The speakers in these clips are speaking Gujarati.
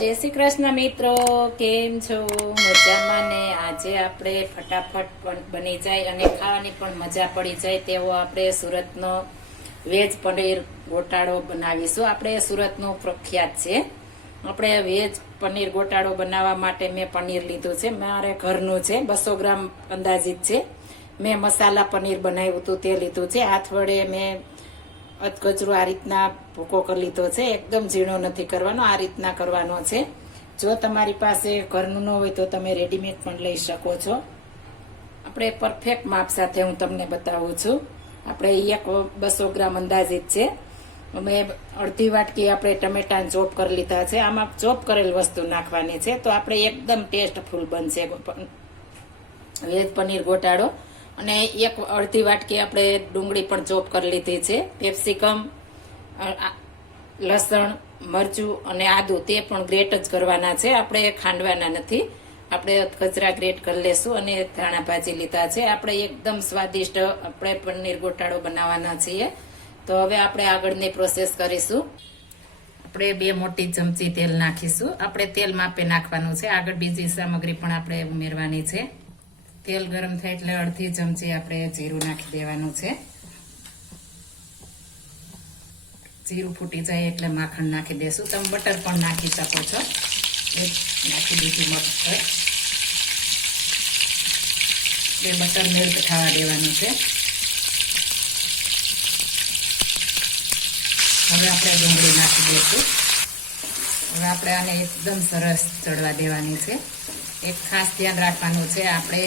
જય શ્રી કૃષ્ણ મિત્રો, કેમ છો? મજામાં ને? આજે આપણે ફટાફટ પણ બની જાય અને ખાવાની પણ મજા પડી જાય તેવો આપણે સુરતનો વેજ પનીર ગોટાળો બનાવીશું. આપણે સુરતનું પ્રખ્યાત છે. આપણે વેજ પનીર ગોટાળો બનાવવા માટે મેં પનીર લીધું છે. મારે ઘરનું છે, બસો ગ્રામ અંદાજિત છે. મેં મસાલા પનીર બનાવ્યું હતું તે લીધું છે. હાથ વડે મેં અધકચરો આ રીતના ભૂકો કરી લીધો છે, એકદમ ઝીણો નથી કરવાનો, આ રીતના કરવાનો છે. જો તમારી પાસે ઘરનું ન હોય તો તમે રેડીમેડ પણ લઈ શકો છો. આપણે પરફેક્ટ માપ સાથે હું તમને બતાવું છું. આપણે એક બસો ગ્રામ અંદાજિત છે. અમે અડધી વાટકી આપણે ટમેટા ચોપ કરી લીધા છે. આમાં ચોપ કરેલ વસ્તુ નાખવાની છે. તો આપણે એકદમ ટેસ્ટફુલ બનશે. વેજ પનીર ગોટાળો. અને એક અડધી વાટકી આપણે ડુંગળી પણ ચોપ કરી લીધી છે. કેપ્સિકમ લસણ, મરચું અને આદું તે પણ ગ્રેટ જ કરવાના છે. આપણે ખાંડવાના નથી. આપણે કચરા ગ્રેટ કરી લેશું અને ધાણા ભાજી લીધા છે. આપણે એકદમ સ્વાદિષ્ટ આપણે પનીર ગોટાળો બનાવવાના છીએ. તો હવે આપણે આગળની પ્રોસેસ કરીશું. આપણે બે મોટી ચમચી તેલ નાખીશું. આપણે તેલ માપે નાખવાનું છે. આગળ બીજી સામગ્રી પણ આપણે ઉમેરવાની છે. તેલ ગરમ થાય એટલે અડધી ચમચી આપણે જીરું નાખી દેવાનું છે. જીરું ફૂટી જાય એટલે માખણ નાખી દેશું. તમે બટર પણ નાખી શકો છો. એ નાખી દીધી મગફળ બે બટર મેલ્ટ થવા દેવાનું છે. હવે આપણે ડુંગળી નાખી દઈશું હવે આપણે આને એકદમ સરસ ચડવા દેવાની છે. એક ખાસ ધ્યાન રાખવાનું છે. આપણે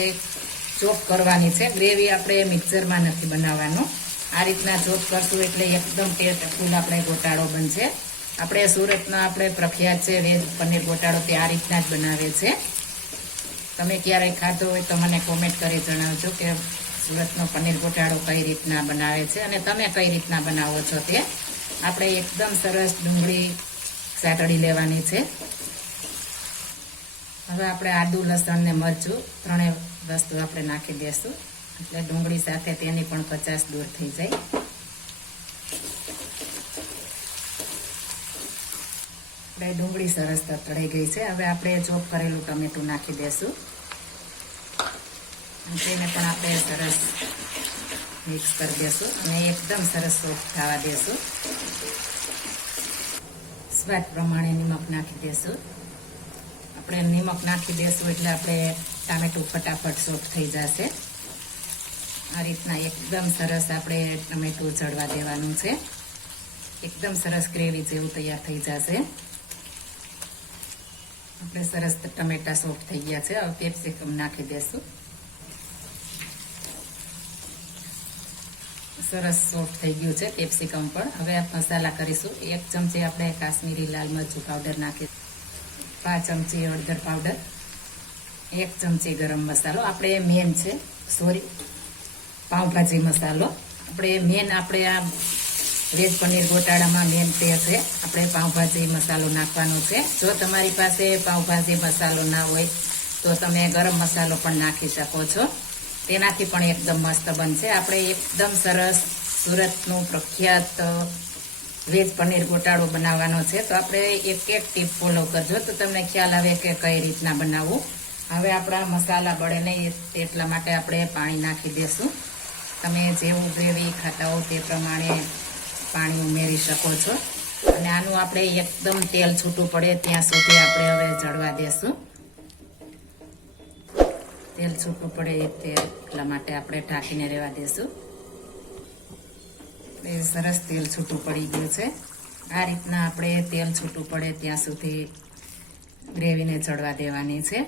ચોપ કરવાની છે. ગ્રેવી આપણે મિક્સરમાં નથી બનાવવાનું. આ રીતના ચોપ કરશું એટલે એકદમ ટેસ્ટફુલ આપણે ગોટાળો બનશે. આપણે સુરતના આપણે પ્રખ્યાત છે વેજ પનીર ગોટાળો તે આ રીતના જ બનાવે છે. તમે ક્યારેય ખાધો હોય તો મને કોમેન્ટ કરી જણાવજો કે સુરતનો પનીર ગોટાળો કઈ રીતના બનાવે છે અને તમે કઈ રીતના બનાવો છો તે. આપણે એકદમ સરસ ડુંગળી સાતળી લેવાની છે. હવે આપણે આદુ, લસણ ને મરચું ત્રણેય વસ્તુ આપણે નાખી દઈશું એટલે ડુંગળી સાથે તેની પણ પચાસ દૂર થઈ જાય. આપણે ડુંગળી સરસ તતડાઈ ગઈ છે. હવે આપણે ચોપ કરેલું ટમેટું નાખી દઈશું તેને પણ આપણે સરસ મિક્સ કરી દઈશું અને એકદમ સરસ સોફ્ટ થવા દઈશું સ્વાદ પ્રમાણે નિમક નાખી દઈશું આપણે નિમક નાખી દઈશું એટલે આપણે ટામેટું ફટાફટ સોફ્ટ થઈ જશે. આ રીતના એકદમ સરસ આપણે ટમેટું ચડવા દેવાનું છે. એકદમ સરસ ગ્રેવી જેવું તૈયાર થઈ જશે. આપણે સરસ ટમેટા સોફ્ટ થઈ ગયા છે. હવે કેપ્સિકમ નાખી દઈશું સરસ સોફ્ટ થઈ ગયું છે કેપ્સિકમ પણ. હવે મસાલા કરીશું. એક ચમચી આપણે કાશ્મીરી લાલ મરચું પાવડર નાખી પાંચ ચમચી હળદર પાવડર એક ચમચી ગરમ મસાલો, આપણે મેન છે સોરી પાઉંભાજી મસાલો. આપણે મેન આપણે આ વેજ પનીર ગોટાળામાં મેન તે છે, આપણે પાઉંભાજી મસાલો નાખવાનો છે. જો તમારી પાસે પાઉંભાજી મસાલો ના હોય, તો તમે ગરમ મસાલો પણ નાખી શકો છો. તેનાથી પણ એકદમ મસ્ત બનશે. આપણે એકદમ સરસ સુરતનું પ્રખ્યાત વેજ પનીર ગોટાળો બનાવવાનો છે, તો આપણે એક એક ટીપ ફોલો કરજો. તો તમને ખ્યાલ આવે કે કઈ રીતના બનાવવું. હવે આપણા મસાલા બળે નહીં, એટલા માટે આપણે પાણી નાખી દેશું. તમે જેવું ગ્રેવી ખાતા હો તે પ્રમાણે પાણી ઉમેરી શકો છો. અને આનું આપણે એકદમ તેલ છૂટું પડે ત્યાં સુધી આપણે હવે ચડવા દેશું. તેલ છૂટું પડે એટલા માટે આપણે ઢાંકીને રહેવા દેશું. એ સરસ તેલ છૂટું પડી ગયું છે. આ રીતના આપણે તેલ છૂટું પડે ત્યાં સુધી ગ્રેવીને ચડવા દેવાની છે.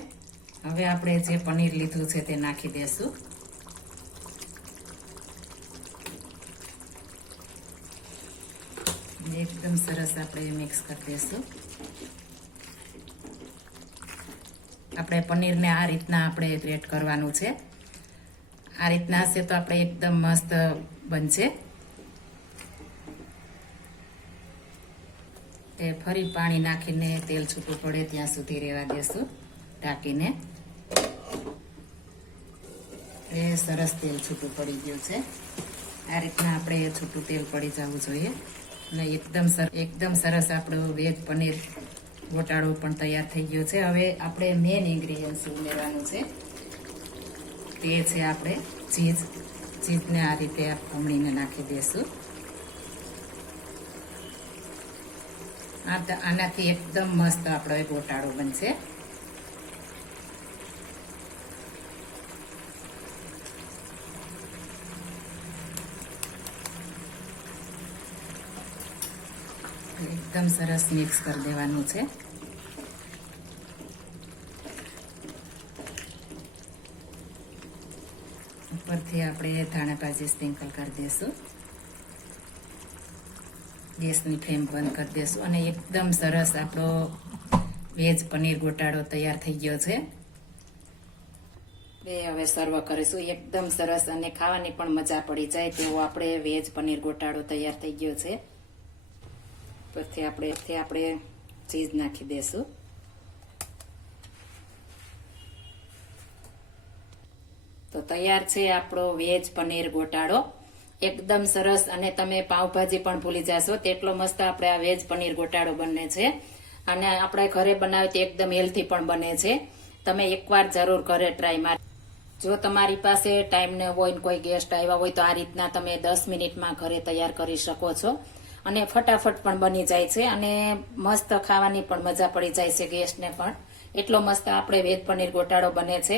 હવે આપણે જે પનીર લીધું છે તે નાખી દેશું. એકદમ સરસ આપણે મિક્સ કરી દઈશું આપણે પનીરને આ રીતના આપણે ગ્રેટ કરવાનું છે. આ રીતના હશે તો આપણે એકદમ મસ્ત બનશે. તે ફરી પાણી નાખીને તેલ છૂટું પડે ત્યાં સુધી રહેવા દેશું ઢાંકીને. એ સરસ તેલ છૂટું પડી ગયું છે. આ રીતના આપણે છૂટું તેલ પડી જવું જોઈએ. અને એકદમ સર, એકદમ સરસ આપણું વેજ પનીર ગોટાળો પણ તૈયાર થઈ ગયો છે. હવે આપણે મેન ઇન્ગ્રીડિયન્ટ્સ ઉમેરવાનું છે. તે છે આપણે ચીઝ. ચીઝને આ રીતે ખમણીને નાખી દઈશું આ આનાથી એકદમ મસ્ત આપણો એ ગોટાળો બનશે. એકદમ સરસ મિક્સ કરી દેવાનું છે. ઉપરથી આપણે ધાણાભાજી સ્પ્રિંકલ કરી દઈશું ગેસની ફ્લેમ બંધ કરી દઈશું અને એકદમ સરસ આપણો વેજ પનીર ગોટાળો તૈયાર થઈ ગયો છે. એ હવે સર્વ કરીશું. એકદમ સરસ અને ખાવાની પણ મજા પડી જાય તેવો આપણે વેજ પનીર ગોટાળો તૈયાર થઈ ગયો છે. પછી આપણે આપણે ચીઝ નાખી દઈશું તો તૈયાર છે આપણો વેજ પનીર ગોટાળો. એકદમ સરસ અને તમે પાઉંભાજી પણ ભૂલી જશો. તેટલો મસ્ત આપણે આ વેજ પનીર ગોટાળો બને છે. અને આપણે ઘરે બનાવીએ તો એકદમ હેલ્થી પણ બને છે. તમે એકવાર જરૂર ઘરે ટ્રાય માર. જો તમારી પાસે ટાઈમ ન હોય કોઈ ગેસ્ટ આવ્યા હોય તો આ રીતના તમે દસ મિનિટમાં ઘરે તૈયાર કરી શકો છો. અને ફટાફટ પણ બની જાય છે અને મસ્ત ખાવાની પણ મજા પડી જાય છે ગેસ્ટને પણ. એટલો મસ્ત આપણે વેજ પનીર ગોટાળો બને છે.